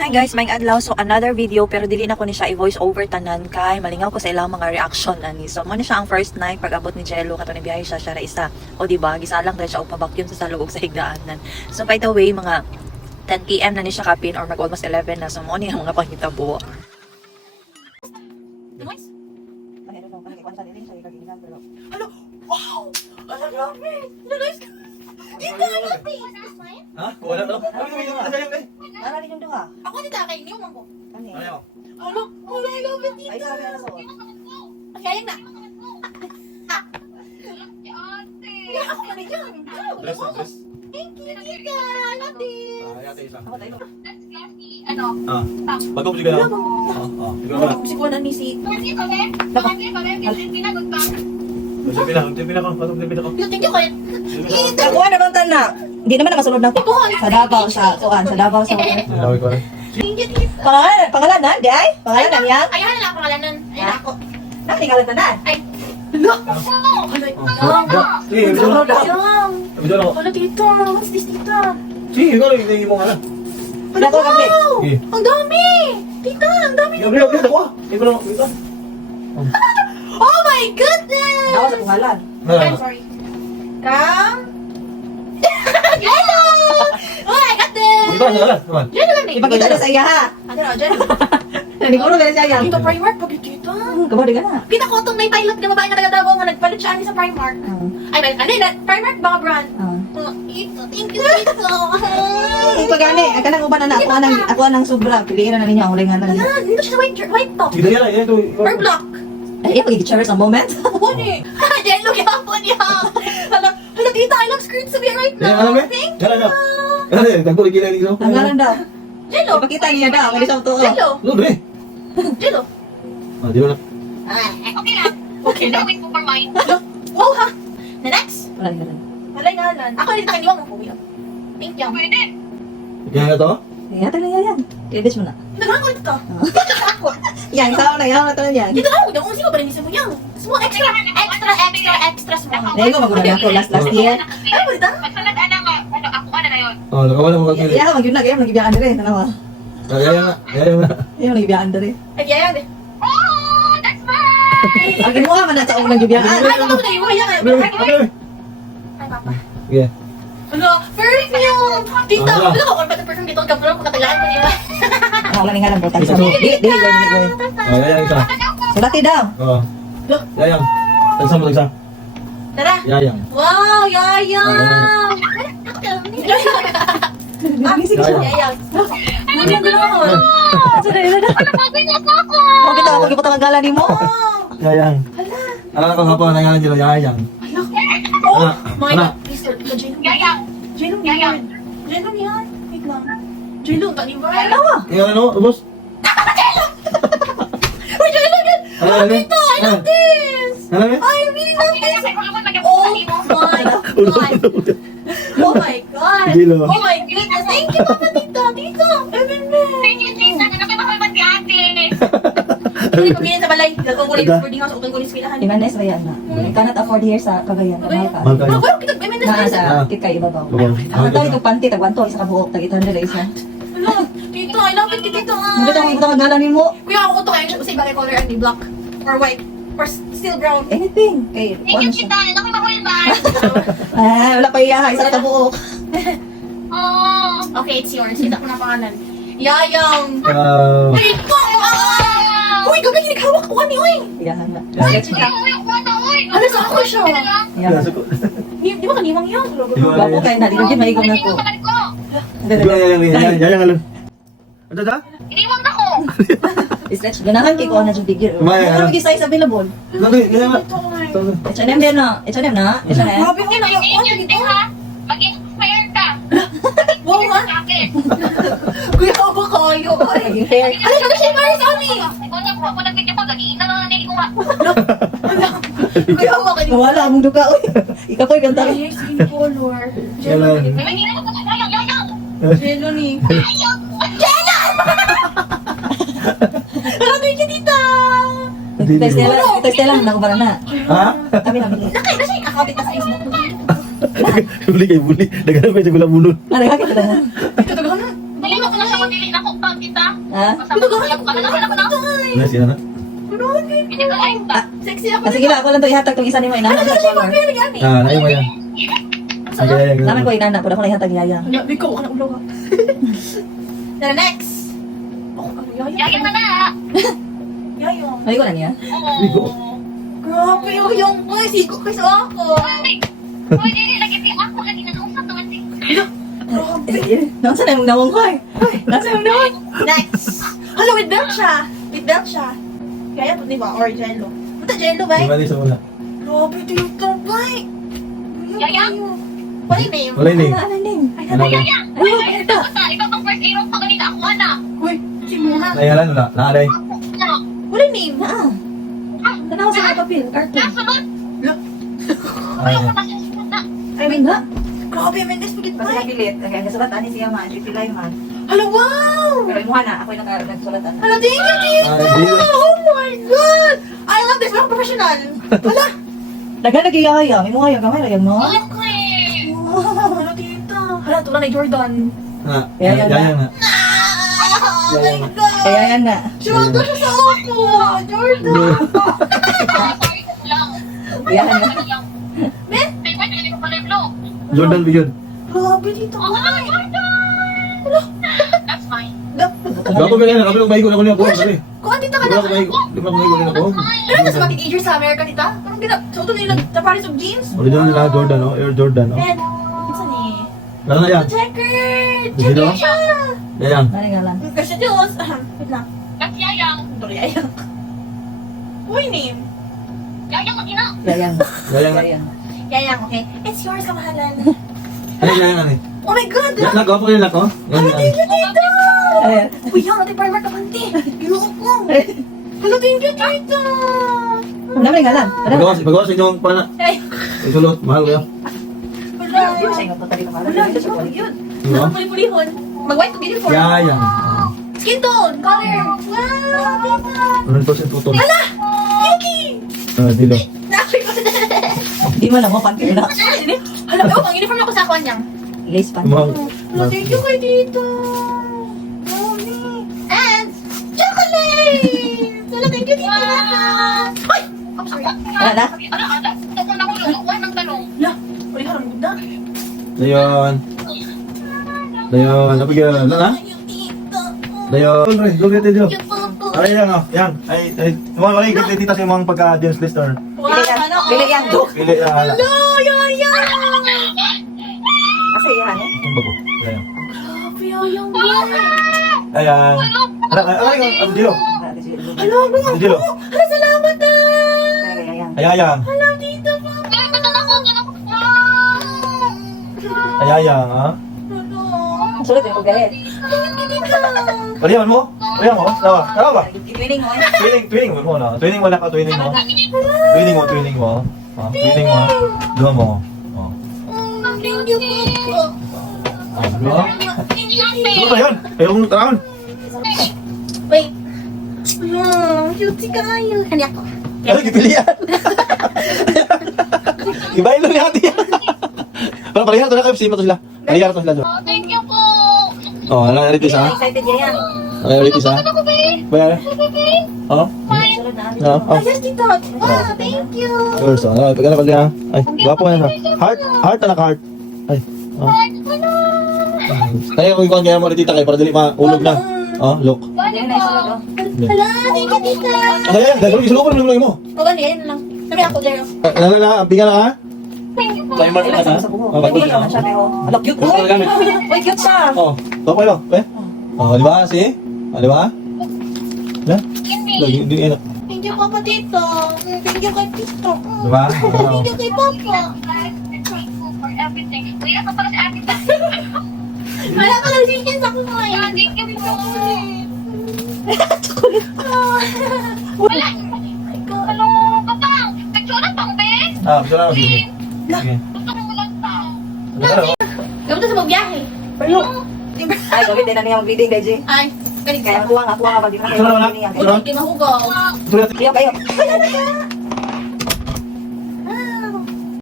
Hi guys, may adlaw. So another video pero dili na ko ni siya i-voice over tanan kay malingaw ko sa ilang mga reaction ani. So mo ni siya ang first night pag abot ni Jello kato ni biyahe siya ra isa. O di ba? Gisalang dahil siya og pa-vacuum sa salog ug sa higdaanan. So by the way, mga 10 PM na ni siya kapin or mag almost 11 na. So mo ni ang mga panghitabo. Hello. Wow! Ano grabe? Nice. Dito ano Ha? Wala to? Ano yung asa yung kay? Ano rin yung duha? Ako dito kay niyo man ko. Ano? Ano? Hello, hello, I love it. Ay sabi na sa. Kaya na. Kaya ako na yan. Dress na dress. Thank you, Tita. I love it. Yate isa. Ako tayo. Ano? Pagkabuli ka lang. Ikaw na. Si kuha na ni si Magsabi na ko. Magsabi na ko. Thank you, Kuya. Nakuha na bang tana? Hindi naman na masunod na ko. Sa Davao sa kuan, sa Davao sa. Laway ko na. Thank you, Tita. Pangalan na, di ay? Pangalan na niya? Ayaw na lang pangalan nun. Ayun ako. Nakingalan na na. Ay. No! Sige, video na. Ayun. Video na ko. Wala, Tita. What's this, Tita? Sige, ikaw lang yung mo nga na. Nako kami. Sige. Ang dami! Tita, ang dami. Gabriel, ako. Ikaw lang. Ikaw. Oh my goodness! Ako sa pangalan. I'm sorry. Come. Hello! Oh, I got this! Ikaw sa kalan. Come on. Jello lang Ipakita na sa iya ha. Ano, Jello? Naniguro na siya yan. Ito Primark, pag Tita. Kabodi ka na. Kita ko itong may pilot na babae nga taga-Davao nga nagpalit siya ani sa Primark. Ay, Primark ba brand? Ito, thank you, Tita. Pagani, ang kanang uban na ako nang sobra. Piliin na ninyo ang ulingan na niya. Yan, dito siya sa white top. Sige, yan. Yan ito. Or black. Ay, pag-i-cherish ang moment. Ano ni? Jello, yapon niya. Hala, Tita, I love skirts to be right Yan, now. alam mo? Thank Yan, you. Yan, yan. Tagpo, ikilang dito. Ang ngalan daw. Jello. Ipakita niya daw. May isang tuo. Jello. Lo, dre. Jello. Di ba na? Okay lang. Okay lang. Wait for mine. Wow, ha? Na next? Wala nga lang. Malay ngalan. Ako rin tayo mo kuya. Thank you. Pwede. Yan na to? Ingatan na yan. Ilibis mo na. Nagano ko ito. Yan, sama na yan. Ito na yan. Dito ako, dito sino ba rin mo yan? Small, extra small. Dahil ko magulang ako last year. Ano ba ito? Oh, nakawala mo kagili. Iya, mag-yun na. Kaya mag-ibiyaan na rin. Ano ba? Yan na. Yan na. Iya, mag-ibiyaan na rin. Ay, yaya din. Oh, that's fine! Ang mo man na sa ulang ibiyaan. Ay, ano ba ito? Ay, papa. Sige. Ano? Perfume! Tita, ano ko? Kung pati perfume dito, kapro ko katagaan ko niya. Ako lang nga lang butang sa mo. Di, wait. Oh, yan isa. Sulati daw. Oh. Yayang. Tagsa mo, tagsa. Tara! Yayang. Wow, yaya! Yaya. Ano yung gano'n? Huwag kita, huwag ipotang ang gala ni mo. Yayang. Alam ko hapon na nga nila, yayang. Oh Anak, my anak. God. Please, Yaya. Jelong yan. Jelong yan. Wait lang. Jelong, tani ba? Tawa. Yung ano, ubos? Uy, jelong yan! Ano, ano? Tita, I love this! Ano yan? I really love this! Oh my God! Oh my God! Jelo. Oh my goodness! Thank you, Papa Tita! Tita! Thank you, Tita! Hindi ko ganyan sa balay. Gagawin ko rin sa boarding house. Utang ko rin sa pilahan. Imanes ba yan na? You cannot afford here sa Cagayan. Mahal ka. Mahal kayo. Pero kita, may menes Na na sa kit kayo ibabaw. Oo. Ang tawag itong panty, tagwanto, isa ka buhok, tag 800 na isa. Ano? Tita, I love it, Tita! Huwag kita ang gala ni mo. Kuya, ako ito kayo sa ibang color and black or white or still brown. Anything. Kay, ano siya. Ano ko mahulban? Ah, wala pa iya, isa ka buhok. Okay, it's yours. Kita ko na pangalan. Yayang! Ah, Tita! Uy, gabi hawak ko ni Uy! Iyahan na. Ano sa ako siya? Iyahan. Di ba kaniwang yan? Bago kayo na, di ko dyan maigong na ko. Yayang alo. Ano da? Iniwang ako! Stretch, ganahan kay ko na dyan bigyan. Kumaya, Ano mag size available? Lagi, yayang. H&M din na. H&M na? H&M? Grabe ko na yung dito ha! Mag-inspire ka! Wow ha! Kuya ako ba kayo? Naging fair. Ano ka siya para sa amin? Ako nag-video ko, nag-iina na nanay ko ha! Kuya ako ba kayo? Nawala mong duka. Uy, ikaw po yung kanta. Ay, skin color. Jello. Jello ni. Jello! Ano kayo dito? Testa lang, nakubara na. Ha? Kami namin. Nakay na siya yung akabit na sa Facebook. Buli kayo, buli. Naghanap kayo sa gula mulo. Nakakita na mo. Ito, taga na. Dali mo ko na siya dili na ko pang kita. Ha? Kasama ko lang ka na ako na. Ano siya na? Hindi ka lang ta. Sexy ako. Sige lang, ako lang to ihatag tong isa ni mo inana. Ah, naiya mo yan. Okay, Naman ko inana, pud ako lang ihatag yaya. Hindi ko ana ulo. Tara next. Yayang na na. Yayang. Ay ko na niya. Bigo. Grabe yung boy. Sigo kasi ako. Uy, dili lagi ti ako lagi na usap naman si. Nasa na yung nawong ko eh. Nasa yung nawong. Next. Hello, with belt siya. With belt siya. Kaya po, di ba? Or jello. Punta jello, bay? Mali sa una. Grabe, dito, bay. Yayang? Wala yung name. Wala yung name. Ano name? Ano ba? Yaya, uy, ito basta ikaw tong first hero pa kanina ako ana. Uy, si Muna. Nayalan wala. Naalay. Wala yung name. Ah. Tanaw sa mga papel, cartoon. Nasunod. Ay, Ay, min ba? Grabe, Mendes, pagit Pag bay. napilit, nagsulat ani siya man, pipilay man. Hello, wow! Pero imuha na, ako yung nagsulatan. Hello, thank you, tito. Dilo. Oh my God! I love this. Mga professional. Wala. Dagan nagiyaya, imuha yung gamay lang no. Okay. Hello, tita. Hala, tulad ni Jordan. Ah, Yaya na. yaya nga. Oh my God! Kaya yan na. Jordan siya sa ako! Jordan! Sorry ko lang. Kaya yan na. Ben? Wait, hindi ko pala yung blue. Jordan ba yun? Grabe dito. Oh, Jordan. That's fine. Gapo ba yan? Gapo lang bahigo na ko niya po. Sabi. Kung tita ka Di ba na. ako bahigo? Di ba ako bahigo na ko? Ano na sa mga teenagers sa Amerika, tita? Parang kita, sa ito nila, sa Paris of jeans? Original nila Jordan, no? Air Jordan, no? Ben, isa ni... Laro na yan. Checkered! Dito? Checker siya! Yayang. Nalingalan. Kasi Diyos, wait lang. That's Yayang. Doriayak. Uy, name. Yayang ang ina. Yayang. Yayang na. Yayang. Yayang, okay. It's yours, kamahalan. Ano yayang ano eh? Oh my God! Ya, nagawa ko rin ako. Yan, yan. Thank you, tita! Ayan. Uy, yan, natin primer kapanti. Ginoo ko. Hello, thank you, tita! Nalingalan. Magawa sa inyong pana. Ay, Isulot, mahal kayo. wala. Yun sa inyo to tali kamalan. Wala, Ito sa ito, kulit. yun. Diba? Nakapuli-pulihon. Mag-white to uniform. Yayang. Skin tone, color. Wow, tita. 100% putol. Hala! Yuki! Dilo. Nakapit ko. Di mo lang mo pantil na. Hala, oh, ang uniform ako sa akuan niyang. Lace pan. Mahal. Hello, thank you kay tita. Mami. And chocolate! Hello, thank you, tita. Ay! I'm sorry. Wala na? Ano? Ako na ko lukuan ng tanong. La, uy, harang ganda. Dayon. Dayon. Napigyan. Ano na? Yung tita. Dayon. Ulre, look at it, Dilo. Yung photo. Ay, yan, oh. Yan. Ay, mga malay, kaya tita sa mga pagka-James Lister. Wow, Bili yan. ano, oh. Bili yan. Joke. Pili, hala. Hello, yaya! Kasi yan eh. Ang bago. Dayon. Grabe, yayang boy. Ayan. Ano, Dilo. Hello, mga Dilo. po. Hala, salamat ah. Yayang. Ayayang. Hello, tita pa. Kaya ba na ako? Ayayang, ha? Hello. Sulit yung pagdahit. Thank you, tita. Palihan mo? Palihan mo? Tawa. Tawa ba? Twinning mo. Twinning mo na. Twinning mo na ka, twinning mo. Twinning mo, twinning mo. Ah, twinning mo. Doon mo. Oh. Thank you po. Ah, diba? Hindi ate. Ano ba yan? Ayaw kong taon. Wait. Cute kayo. Hani ako. Ano, gipilian? Ibayin lang ni ate yan. Parang palihan to na kayo, sima to sila. Palihan to sila doon. Oh, thank you po. Oh, ano nga ritis ha? Excited yan. Ano nga ritis ha? Ako ba? Bayan? Oh? Sunod na. No? Oh? Yes, tita. Wow, thank you. First, oh. Ano, pagkana pag ha? Ay, gwapo ka na ha? Heart? Heart na heart. Ay. Oh. Kaya kung ikaw kaya mo rin tita kayo para dali maulog na. Oh, look. Yan na isunod oh. Hala, thank you, tita. Ano yan? Gagawin, isulong mo. Maganda yan lang. Sabi ako, Jero. Ano na, ampingan na ha? Tayo mark Ay, na ha? sa buho. Oh, Ay, bagus wala naman siya pero. Ala, cute Ano ka gamit? Uy, cute siya. Oh, ito pa yun. Eh? Oh, di ba? See? Oh, di ba? Na? Hindi enak. Thank you, Papa, tito. Thank you kay tito. Di ba? Thank you kay Papa. For everything. Uy, ako pala si ate. Wala ka lang chicken sa kumain. Thank you po. Wala. Hello, kapang. Picture na pang, be. Ah, bisa na. Sige. Sige. Gusto ko lang tao. Ano? Gawin sa magbiyahe. Pero, ay, gawin din na niyang bidding, Deji. Ay, ganit Kaya kaya. kuha nga pag di na Ito na, kayo wala. bidding yan. Uy, hindi mahugaw. Sulat. Kayo, kayo.